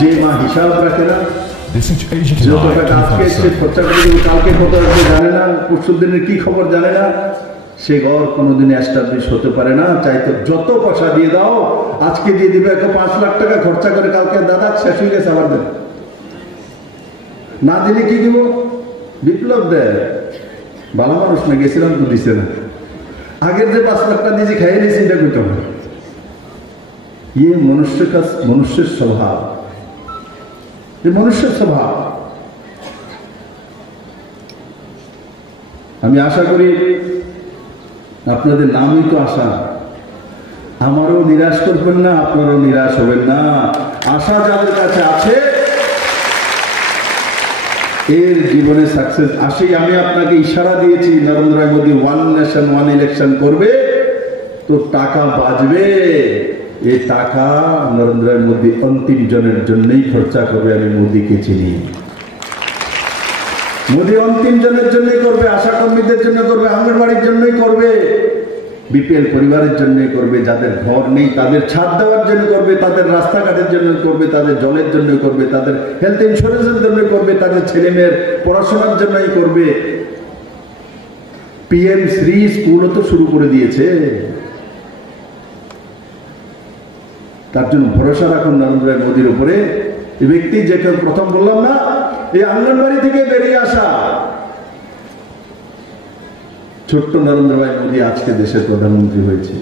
যে মা হিসাব রাখে না, This is Asian যে Tonight টাকা আজকে সে 257. খরচা করে দেবে, কালকে কত আসবে জানে না, পরশুর দিনের কি খবর জানে না, সে ঘর কোনোদিন এস্টাবলিশ হতে পারে না। চাইতো যত পয়সা দিয়ে দাও, আজকে দিয়ে দিবে 5 লাখ টাকা খরচা করে, কালকে দাদা শেষ হয়ে গেছে আবার দেন, না দিলে কি দিব? বিপ্লব দেয়, ভালো মানুষ না, গেছিলাম তো দিছে না, আগের যে 5 লাখ টাকা দিয়েছি খাইয়ে নিয়েছি, এটা করতে হবে। ইয়ে মনুষ্যের স্বভাব, মনুষ্যের স্বভাব। আমি আশা করি আপনাদের নামই তো আশা, আমারও নিরাশ করবেন না, আপনারও নিরাশ হবেন না। আশা যাদের কাছে আছে এর জীবনে সাকসেস আসেই। আমি আপনাকে ইশারা দিয়েছি, নরেন্দ্র মোদী 1 নেশন 1 ইলেকশন করবে তো টাকা বাঁচবে। এই টাকা নরেন্দ্র মোদী অন্তিম জনের জন্যই খরচা করবে। আমি মোদীকে চিনি, মোদী অন্তিম জনের জন্যই করবে, আশা কর্মীদের জন্য করবে, আঙ্গনবাড়ির জন্যই করবে, বিপিএল পরিবারের জন্যই করবে, যাদের ঘর নেই তাদের ছাদ দেওয়ার জন্য করবে, তাদের রাস্তাঘাটের জন্য করবে, তাদের জলের জন্য করবে, তাদের হেলথ ইন্স্যুরেন্সের জন্য করবে, তাদের ছেলে মেয়ের পড়াশোনার জন্যই করবে। পিএম শ্রী স্কুলও তো শুরু করে দিয়েছে। তার জন্য ভরসা রাখুন নরেন্দ্র মোদীর উপরে। এই ব্যক্তি যে প্রথম বললাম না, এই আঙ্গনবাড়ি থেকে বেরিয়ে আসা ছোট্ট নরেন্দ্র ভাই মোদী আজকে দেশের প্রধানমন্ত্রী হয়েছে।